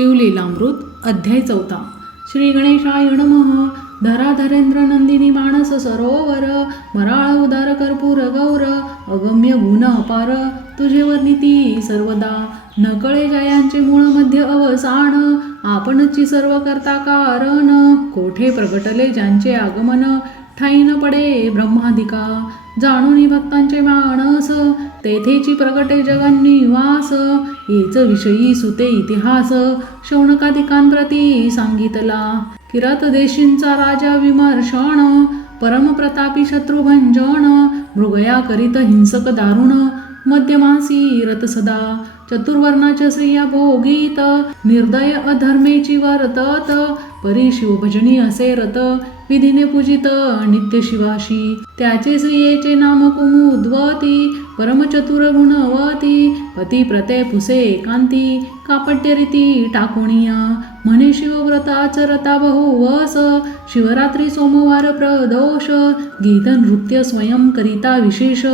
शिवलीलामृत अध्याय चौथा. श्री गणेशाय नमः. धराधरेंद्र नंदिनी मानस सरोवर. मराळ उदार कर्पूर गौर. अगम्य गुण अपार. तुझे वर्णिती सर्वदा. नकळे जयांचे मूळ मध्य अवसान. आपणची सर्व करता कारण. कोठे प्रगटले ज्यांचे आगमन? ठाई न पडे ब्रह्मादिका. जाणून भक्तांचे माणस तेथेची प्रगटे वास हेच विषयी सुते इतिहास शौनकाधिकांप्रती सांगितला. किरात देशींचा राजा विमर्शण परमप्रतापी शत्रुभंजन मृगया करीत हिंसक दारुण मध्यमासी रत सदा चतुर्वर्णाच्या स्त्रिया भोगीत निर्दय अधर्मेची वर्तत परी शिवभजनी असे रत विधीने पूजित नित्य शिवाशी. त्याचे स्त्रियेचे नाम कुमुद्वती परमचतुर गुणवती पती प्रते पुसे एकांती कापट्य रीती म्हणे शिवव्रत आचरता बहुवस शिवरात्री सोमवार प्रदोष गीत नृत्य स्वयं करिता विशेष.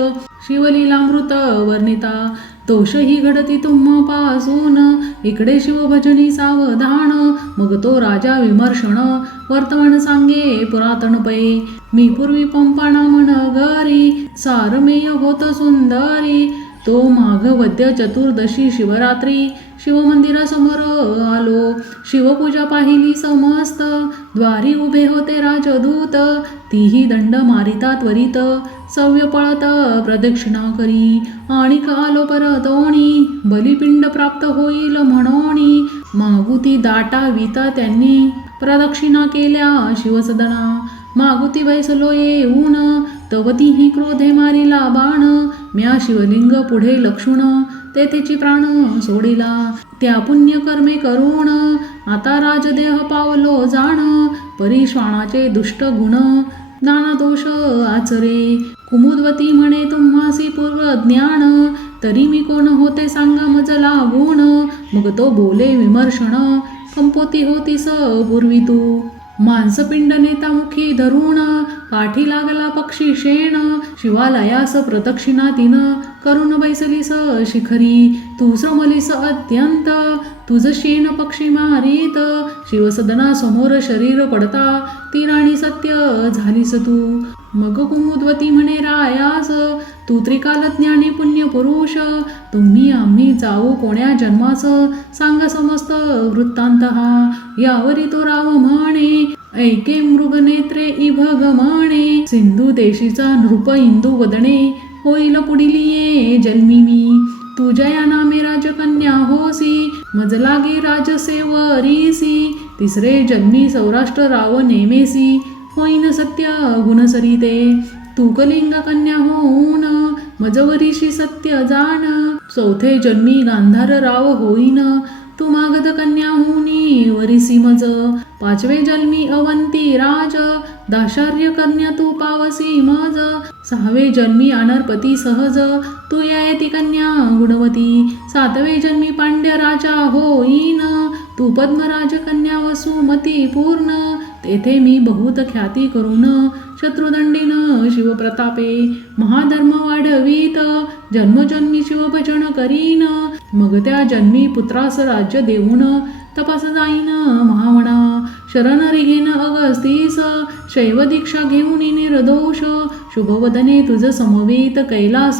शिवलीलामृत वर्णिता दोषही घडती तुम्हापासून. इकडे शिवभजनी सावधान मग तो राजा विमर्शन वर्तमान सांगे पुरातन पै. मी पूर्वी पंपाना मनगरी सारमेय होत सुंदरी. तो माघवद्य चतुर्दशी शिवरात्री शिवमंदिरासमोर आलो. शिवपूजा पाहिली समस्त. द्वारी उभे होते राजदूत. तीही दंड मारिता त्वरित. सव्य पळत प्रदक्षिणा करी. आणि आलो परतोणी बलिपिंड प्राप्त होईल म्हणोणी. मागुती दाटा विता त्यांनी. प्रदक्षिणा केल्या शिवसदना. मागुती बैसलो येऊन तवतीही क्रोधे मारिला बाण. म्या शिवलिंग पुढे लक्ष्मण ते तेथेची प्राण सोडिला. त्या पुण्य कर्मे करून आता राजदेह पावलो जाण परिश्वाणाचे दुष्ट गुण. नाना दोष आचरे. कुमुदवती म्हणे तुम्हासी पूर्व ज्ञान. तरी मी कोण होते सांगा मजला गुण मग तो बोले विमर्शण कंपोती होतीस पूर्वी तू. मांसपिंड नेता मुखी धरून पाठी लागला पक्षी शेण शिवालयास प्रदक्षिणा तिनं करून बैसलीस शिखरी तू समलीस अत्यंत तुझ शेण पक्षी मारीत शिवसदना समोर शरीर पडता ती राणी सत्य झालीस तू. मग कुमुद्वती म्हणे रायास तू त्रिकाल ज्ञानी पुण्य पुरुष तुम्ही आम्ही जाऊ कोण्या जन्मास सांगा समस्त वृत्तांत हा. यावरी तो राव म्हणे ऐके मृगनेत्रे इभग म्हणे सिंधू देशीचा नृप इंदू वदणे होईल पुढील ये जन्मी मी तुझ्या नामे राजकन्या होसी मज लागे राजसेवरीसी तिसरे जन्मी सौराष्ट्र राव नेमेसी होईन सत्य गुणसरिते तू कलिंग कन्या होऊन मजवरीशी सत्य जाण चौथे जन्मी गांधार राव होईन तू मागध कन्या हुनी वरिसी मज. पाचवे जन्मी अवंती राज. दाशार्य कन्या तू पावसी मज. सहावे जन्मी अनरपती सहज. तू ती कन्या गुणवती. सातवे जन्मी पांड्य राजा होईन. तू पद्मराज कन्या वसुमती पूर्ण. तेथे मी बहुत ख्याती करून शत्रुदंडीन शिवप्रतापे महाधर्म वाढवीत जन्मजन्मी शिवभजन करीन मग त्या जन्मी पुत्रास राज्य देऊन तपास जाईन महावणा शरण रिघेन अगस्तीस शैव दीक्षा घेऊन निर्दोष शुभवदने तुझ समवेत कैलास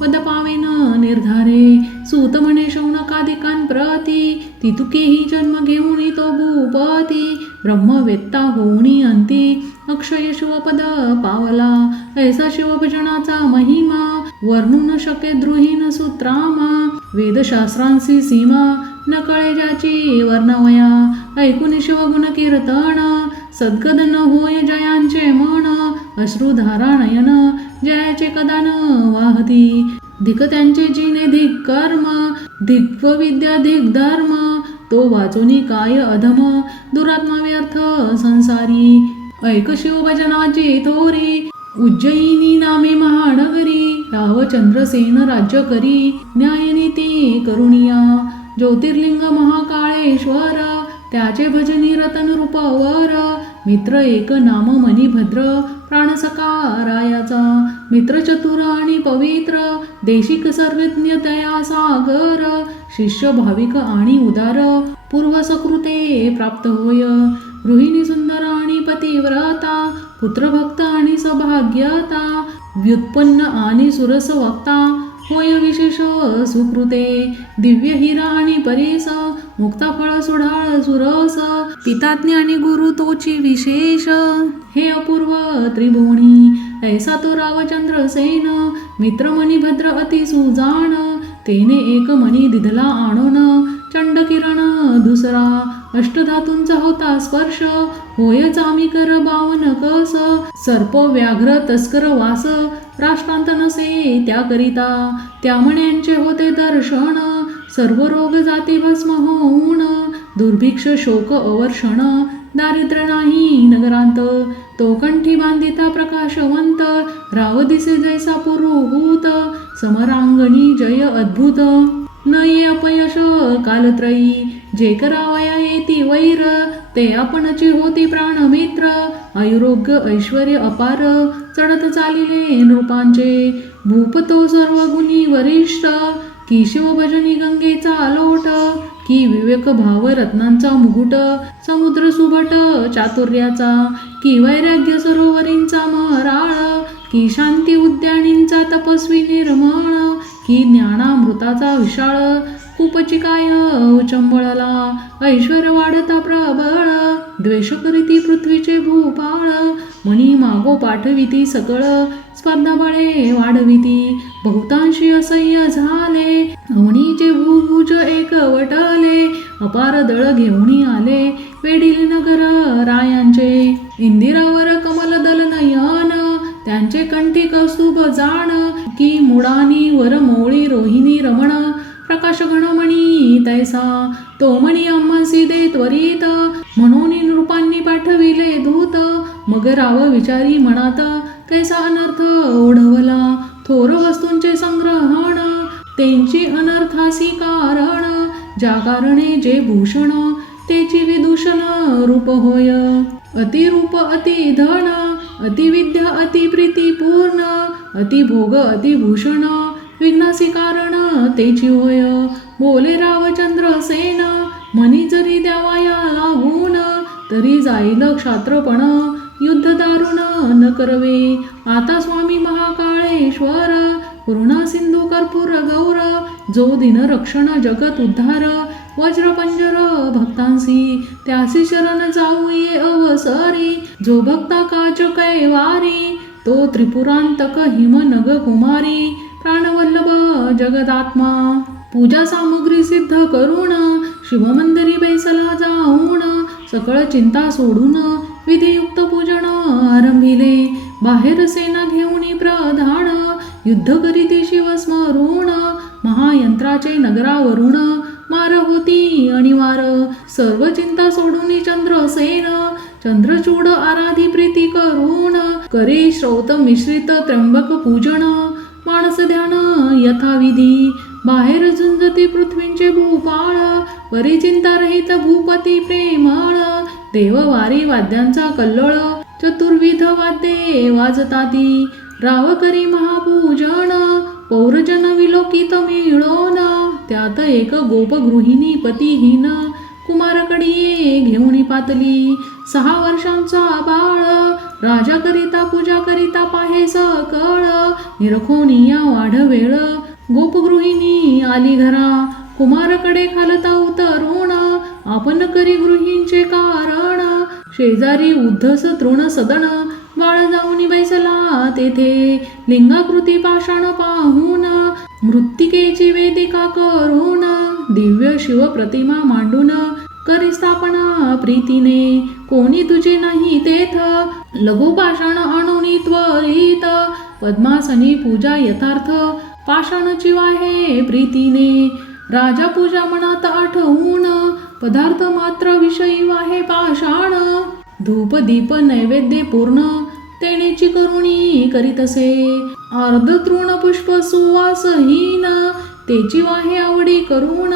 पद पावेन निर्धारे. सूत म्हणे शौनकादिकांप्रती तितुकेही जन्म घेऊन तो भूपती. ब्रह्मवेत्ता होणी अंती अक्षय शिवपद पावला ऐसा शिवभजनाचा महिमा वर्णू न शके द्रुहीन सूत्रामा वेदशास्त्रांसी सीमा न कळे ज्याची वर्णवया ऐकून शिवगुण कीर्तन सद्गद न होय जयांचे मन अश्रुधारा नयन जयाचे कदा न वाहती धिक त्यांचे जिने धिक कर्म धिक्व विद्या धिक धर्म तो वाचुनी काय अधम? दुरात्मा व्यर्थ संसारी. ऐक शिवभजनाचे थोरी. उज्जयिनी नामे महानगरी. रावचंद्रसेन राज्य करी. न्यायनीती करुणिया. ज्योतिर्लिंग महाकाळेश्वर. त्याचे भजनी रतन रूपवर. मित्र एक नाम मणिभद्र प्राणसकारायाचा मित्र चतुर आणि पवित्र. देशिक सर्वज्ञ तया सागर. शिष्य भाविक आणि उदार पूर्वसकृते प्राप्त होय. गृहिणी सुंदर आणि पतिव्रता पुत्रभक्त आणि सौभाग्यता व्युत्पन्न आणि सुरस वक्ता होय विशेष सुकृते. दिव्य हिरा आणि परेस मुक्ता फळ सुढाळ सुरस पिताज्ञ आणि गुरु तोची विशेष. हे अपूर्व त्रिभुवनी ऐसा तो रावचंद्र सेन मित्रमणी भद्र अति सुजाण तेने एक मणी दिधला आणून चंड किरण दुसरा अष्टधातूंचा होता स्पर्श होय चामिकर बावन कस सर्प व्याघ्र तस्कर वास राष्ट्रांत नसे त्याकरिता त्या मण्यांचे होते दर्शन सर्व रोग जाती भस्म होऊन दुर्भिक्ष शोक अवर्षण दारिद्र्य नाही नगरांत तो कंठी बांधिता प्रकाशवंत राव दिसे जैसा पुरोहूत समरांगणी जय अद्भुत. नये अपयश कालत्रयी जे करावया येती वैर ते आपणची होती प्राणमित्र. आयुरोग्य ऐश्वर अपार चढत चालिले नृपांचे. भूपतो सर्व गुणी वरिष्ठ की शिवभजनी गंगेचा लोट की विवेक भाव रत्नांचा मुकुट समुद्र सुभट चातुर्याचा. की वैराग्य सरोवरींचा महराळ की शांती उद्यानींचा तपस्वी निर्मळ की ज्ञानामृताचा विशाळ खूपची काय चंबळला ऐश्वर वाढता प्रबळ द्वेष करीती पृथ्वीचे भूपाळ म्हणी मागो पाठविती सकळ स्पर्धा बळे वाढविती बहुतांशी असह्य झाले अवणीचे भूभुज एक वटले अपार दळ घेऊन आले वेडील नगर रायांचे इंदिरावर कमल दल नयन त्यांचे कंठी कौस्तुभ जाण की मुडानी वर मोळी रोहिणी रमण प्रकाश घणमणी तैसा तो मणी अम्मासी दे त्वरित म्हणून नृपांनी पाठविले दूत मग राव विचारी म्हणात कैसा अनर्थ ओढवला थोर वस्तूंचे संग्रहण त्यांची अनर्थासी कारण ज्या कारणे जे भूषण तेची विदूषण रूप होय. अतिरूप अति धन अतिविद्या अति प्रीती पूर्ण अति भोग अति भूषण विघ्नासी कारण तेची होय. बोले रावचंद्र सेन मनी जरी द्यावाया लागून तरी जाईल क्षात्रपण युद्ध दारुण न करवे. आता स्वामी महाकाळेश्वर पूर्ण सिंधू कर्पूर गौर जो दिन रक्षण जगत उद्धार वज्र पंजर भक्तांसी त्यासी शरण जाऊ ये अवसरी. जो भक्ता काच कैवारी तो त्रिपुरांतक हिम नग कुमारी. प्राणवल्लभ जगदात्मा पूजा सामुग्री सिद्ध करून शिवमंदिरी बैसला जाऊन सकळ चिंता सोडून विधियुक्त पूजन आरंभिले. बाहेर सेना घेऊन प्रधान युद्ध करीती शिवस्मरुण महायंत्राचे नगरावरुण मार होती अनिवार सर्व चिंता सोडून चंद्रसेन चंद्रचूड आराधी प्रीती करून करे श्रौत मिश्रित त्र्यंबक पूजन. माणस ध्यान यथाविधी. बाहेर झुंजते पृथ्वींचे भूपाळ. परिचिंता रहित भूपती प्रेमाळ. देव वारी वाद्यांचा कल्लोळ. चतुर्विध वाद्ये वाजताती राव करी महापूजन. पौरजन विलोकित मिळोन त्यात एक गोपगृहिणी पतिहीन कुमारकडीये घेऊन पातली. सहा वर्षांचा बाळ राजा करिता पूजा करिता पाहे सकळ निरखोनिया वाढ वेळ गोपगृहिणी आली घरा कुमारकडे खालता उतरून आपण करी गृहींचे कारण. शेजारी उद्धस तृण सदन बाळ जाऊन बैसला. तेथे लिंगाकृती पाषाण पाहून मृत्तिकेची वेदिका करून दिव्य शिव प्रतिमा मांडून करी स्थापना प्रीतीने. कोणी तुझे नाही तेथ लघु पाषाण आणून त्वरित. पद्मासनी पूजा यथार्थ पाषाणची वाहे प्रीतीने. राजा पूजा मनात आठवून पदार्थ मात्र विषयी वाहे पाषाण. धूप दीप नैवेद्य पूर्ण तेनेची करुणी करीतसे अर्ध तृण पुष्प सुवासहीन तेची वाहे आवडी करून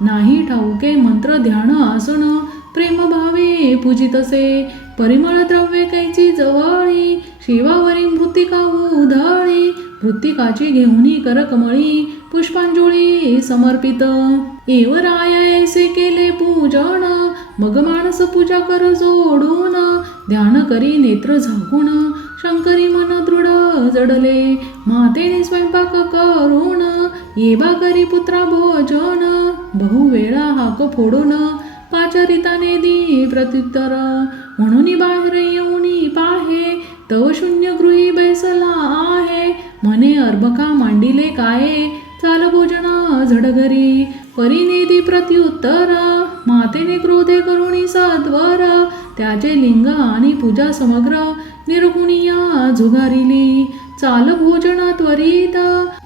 नाही ठाऊके मंत्र ध्यान आसन प्रेमभावे पूजित पूजितसे परिमळ द्रव्ये कैची जवळी शिवावरी मृत्तिका उधळी मृत्तिकाची घेऊनी करकमळी पुष्पांजुळी समर्पित. एव राया ऐसे केले पूजन मग माणस पूजा कर जोडून ध्यान करी नेत्र झाकून. शंकरी मन दृढ जडले. मातेने स्वयंपाक करून. येबा करी पुत्रा भोजन. बहुवेळा हाक फोडून. पाचारिताने दी प्रत्युत्तर. म्हणून बाहेर येऊन पाहे. तव शून्य गृही बैसला आहे. म्हणे अर्भका मांडिले काय. चाल भोजना झडघरी परिनेदी प्रत्युत्तर. मातेने क्रोधे करुणी सत्वर. त्याचे लिंग आणि पूजा समग्र निर्गुणिया झुगारिली चाल भोजन त्वरित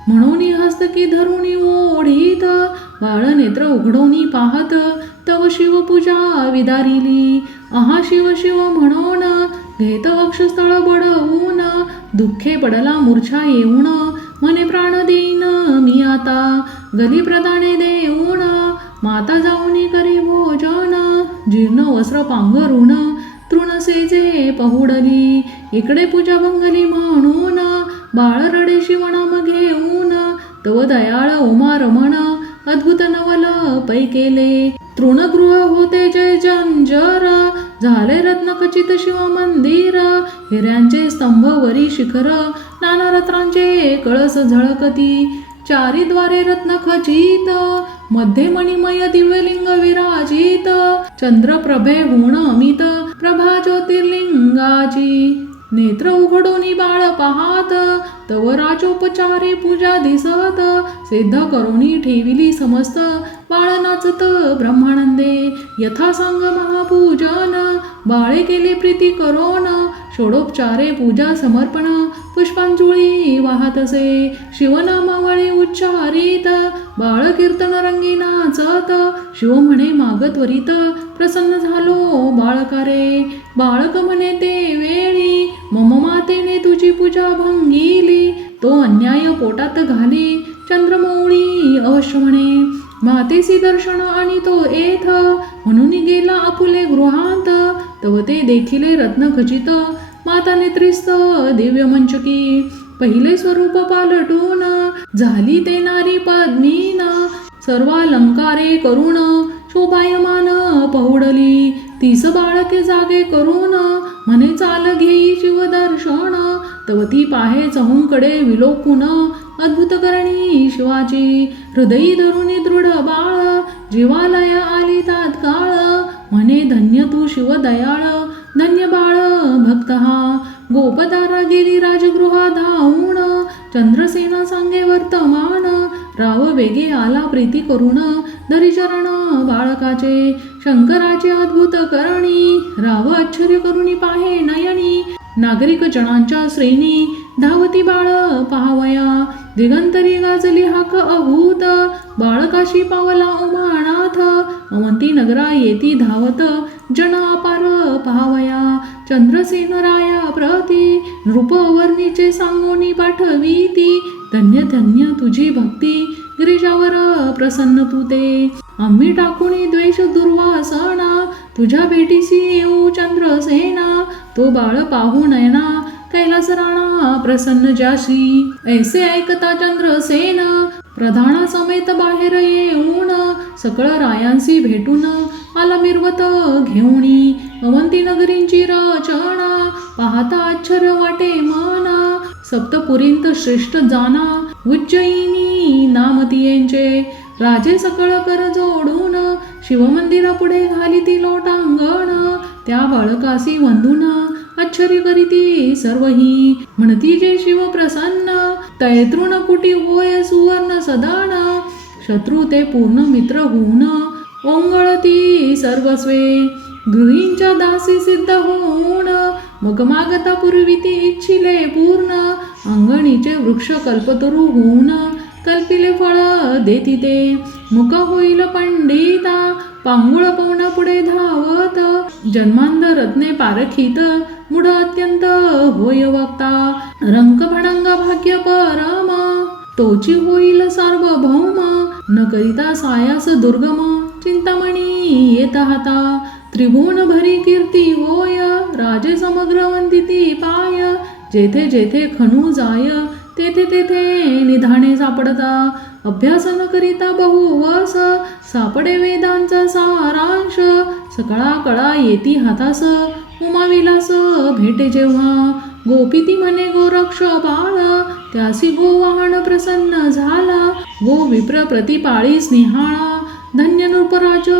म्हणून हस्तकी धरून ओढीत बाळ नेत्र उघडोनी पाहत तव शिवपूजा विदारिली. अहा शिव शिव म्हणून घेत वक्षस्थळ बडवून दुःखे पडला मूर्छा येऊन मने प्राण देईन मी आता. गली प्रदाने देऊन माता जाऊनी करी भोजन जीर्ण वस्त्र पांघरून तृणसेजे पहुडली. इकडे पूजा भंगली म्हणून बाळ रडे शिवण घेऊन तव दयाळ उमा रमण अद्भुत नवल पै केले. तृणगृह होते जय जंजर झाले रत्न खचित शिव मंदिर हिऱ्यांचे स्तंभ वरी शिखर नाना रत्नांचे कळस झळकती. चारीद्वारे रत्न खचित मध्ये मणिमय दिव्यलिंग विराजित चंद्रप्रभे होण अमित प्रभा ज्योतिर्लिंगाची नेत्र उघडून बाळ पाहात तव राजोपचारे पूजा दिसत सिद्ध करुणी ठेविली समस्त बाळ नाचत ब्रह्मानंदे. यथा सांग महापूजन बाळे केले प्रीती करोन षोडोपचारे पूजा समर्पण पुष्पांजुळी वाहत असे शिवनामावळी उच्चारित बाळ कीर्तन रंगी नाचत शिव म्हणे माग त्वरित प्रसन्न झालो बाळकारे. बाळक म्हणे ते वेळी मम मातेने तुझी पूजा भंगिली तो अन्याय पोटात घाली चंद्रमौळी अवश्य म्हणे. मातेसी दर्शन आणि तो येथ म्हणून गेला आपुले गृहांत तव ते देखिले रत्न खचित माता नेत्रिस्त दिव्य मंचकी. पहिले स्वरूप पालटून झाली ते नारी पद्मीन. सर्वालंकारे करुण शोभायमान पहुडली तीस बाळके जागे करून म्हणे चाल घेई शिवदर्शन तव ती पाहे चहूंकडे विलोकून अद्भुत करणी शिवाची. हृदयी धरुणी दृढ बाळ जीवालय आली तात्काळ. म्हणे धन्य तू शिव दयाळ धन्य बाळ भक्त हा गोपदारा गेली राजगृहा धावून चंद्रसेना सांगे वर्तमान. राव वेगे आला प्रीती करून धरिचरण बाळकाचे शंकराचे अद्भुत करणी. राव आश्चर्य करुणी पाहे नयनी नागरिक जणांच्या श्रेणी. धावती बाळ पाहावया दिगंतरी गाजली हाक अभूत. बाळकाशी पावला उमानाथ अवंती नगरा येती धावत जन अपार चंद्रसेन राया प्रती नृपवर्णीचे सांगोनी पाठवीती धन्य धन्य तुझी भक्ती गिरिजावर प्रसन्न तू ते. आम्ही टाकुणी द्वेष दुर्वासना तुझ्या भेटीसी येऊ चंद्रसेना तो बाळ पाहू नयना कैलास राणा प्रसन्न जाशी ऐसे ऐकता चंद्रसेन प्रधाना समेत बाहेर येऊन सकळ रायांसी भेटून आला मिरवत घेऊनी. अवंती नगरींची रचना पाहता आश्चर्य वाटे माना. सप्तपुरींत श्रेष्ठ जाना उज्जयिनी नामतियेंचे. राजे सकळ कर जोडून शिवमंदिरा पुढे घाली ती लोटांगण. त्या बाळकासी वंदून आश्चर्य करीती सर्वही. म्हणती जे शिव प्रसन्न तैतृण कुटी होय सुवर्ण सदान शत्रू ते पूर्ण मित्र होऊन ओंगळती सर्वस्वे. गृहींच्या दासी सिद्ध होऊन मग मागता पूर्वी ती इच्छिले पूर्ण अंगणीचे वृक्ष कल्पतरू होऊन कल्पिले फळ देती ते. मुख होईल पंडिता पांगुळ पवना पुढे धावत जन्मांध रत्ने पारखीत मुड अत्यंत होय वक्ता रंग भणंग भाग्य परम तोची होईल सार्वभौम न करिता सायास दुर्गम चिंतामणी येत हाता त्रिभुवन भरी कीर्ती होय राजे समग्र वंदिती पाय जेथे जेथे खणू जाय तेथे तेथे निधाने सापडता. अभ्यास न करिता बहुवस सापडे वेदांचा सारांश. सकळा कळा येती हातास उमाविलास भेटे जेव्हा. गोपिती म्हणे गोरक्ष बाळ. त्यासी गोवाहन प्रसन्न झाला. गो विप्र प्रतिपाळी स्नेहाळा. धन्य नृपराज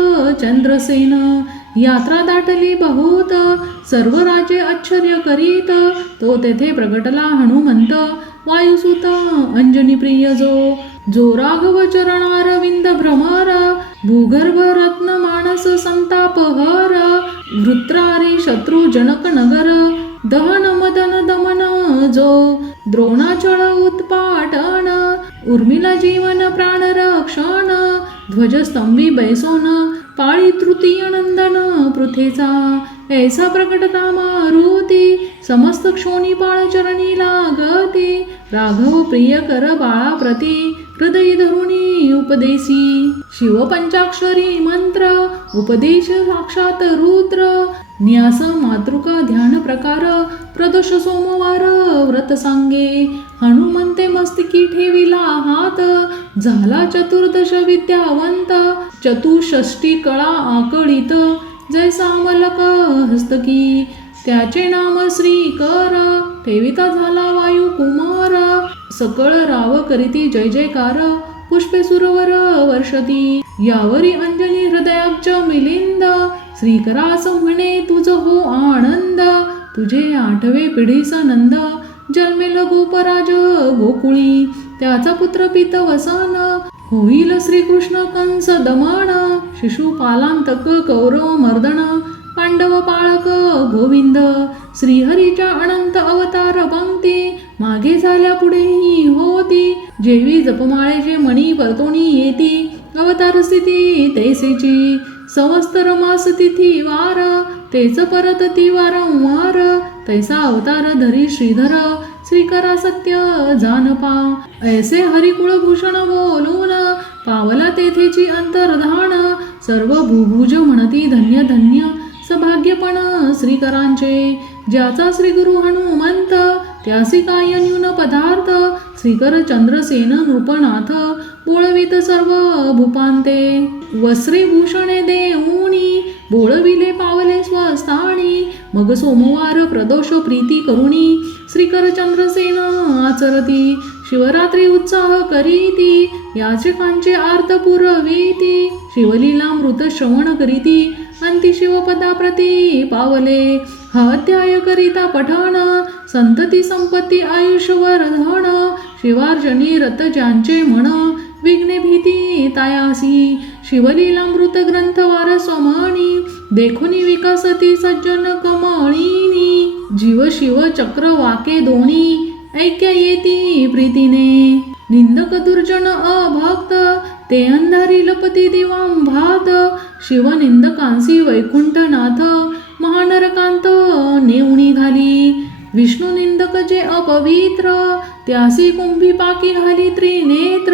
चंद्रसेन. यात्रा दाटली बहुत. सर्व राजे आश्चर्य करीत. तो तेथे प्रगटला हनुमंत. वायुसुत अंजनी प्रिय जो. जो राघव चरणारविंद भ्रमर. भूगर्भ रत्न मानस संताप हर. वृत्रारी शत्रु जनक नगर. दहन मदन दमन जो. द्रोणाचळ उत्पाटन. उर्मिला जीवन प्राण रक्षण. ध्वजस्तंभी बैसोन. पाळी तृतीय नंदन पृथेचा ऐसा प्रकटता मारुती समस्त क्षोणी पाळ चरणी लागती राघव प्रिय कर बाळा प्रती हृदय धरुणी उपदेशी. शिव पंचाक्षरी मंत्र उपदेश साक्षात रुद्र न्यास मातृका ध्यान प्रकार प्रदोष सोमवार व्रत सांगे. हनुमंते मस्तकी ठेविला हात झाला चतुर्दश विद्यावंत चतुष्षष्टी कळा आकळीत. जैसा मलक हस्तकी त्याचे नाम श्रीकर ठेविता झाला वायू कुमार. सकळ राव करीती जय जयकार पुष्पे सुरवर वर्षती. यावरी अंजनी हृदयाब्ज मिलिंद श्रीकरास म्हणे तुझ हो आनंद तुझे आठवे पिढीचा नंद. जन्मेल गोपराज गोकुळी. त्याचा पुत्र पित वसन होईल श्रीकृष्ण कंस दमन. शिशुपालांतक कौरव मर्दन. पांडव पाळक गोविंद. श्रीहरीच्या अनंत अवतार पंक्ती मागे झाल्या पुढेही होती. जेवी जपमाळेचे मणी परतोणी येती. अवतार स्थिती तैसेची. समस्त रमास तिथी वार. तेच परत ती वारंवार. तैसा अवतार धरी श्रीधर स्वीकारा सत्य जानपा ऐसे हरिकुळभूषण बोलून पावला तेथेची अंतर्धान सर्व भूभुज म्हणती धन्य धन्य सभाग्यपण श्रीकरांचे. ज्याचा श्री गुरु हनुमंत त्यासी काय न्यून पदार्थ श्रीकर चंद्रसेन नृपनाथ बोळवित सर्व भूपांते. वस्त्रे भूषणे देऊनी बोळविले पावले स्वस्थानी मग सोमवार प्रदोष प्रीती करुणी श्रीकरचंद्रसेन आचरती शिवरात्री उत्साह करीती याचकांचे आर्त वीती शिवलीला मृत श्रवण करीती अंति शिवपदा प्रती पावले हत्याय करिता पठण संतती संपत्ती आयुष्यवर्धन शिवार्जनी रत ज्यांचे म्हण विघ्ने भीती तायासी शिवलीलामृत ग्रंथ वार देखुनी विकसती सज्जन कमळीनी जीव शिव चक्र वाके दोणी ऐक्य येती प्रीतीने. निंदक दुर्जन अभक्त ते अंधारी लपती दिवांभात शिव निंदकांसी वैकुंठनाथ महानरकांत नेवणी घाली. विष्णू निंदक जे अपवित्र त्यासी कुंभी पाकी घाली त्रिनेत्र.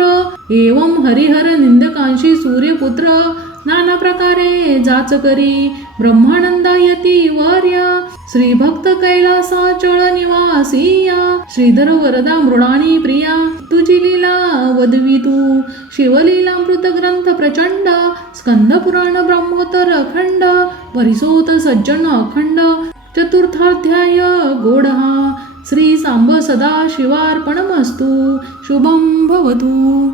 एवं हरिहर निंदकांशी सूर्यपुत्र नाना प्रकारे जाच करी ब्रह्मानंदायती वर्य. श्रीभक्त कैलासा चळ निवासिया. श्रीधर वरदा मृणानी प्रिया. तुझी लीला वदवी तू. शिवलीलामृत ग्रंथ प्रचंड. स्कंद पुराण ब्रह्मोत्तर अखंड. परिसोत सज्जन अखंड. चतुर्थाध्याय गोडहा. श्री सांब सदा शिवार्पणमस्तु शुभं भवतु.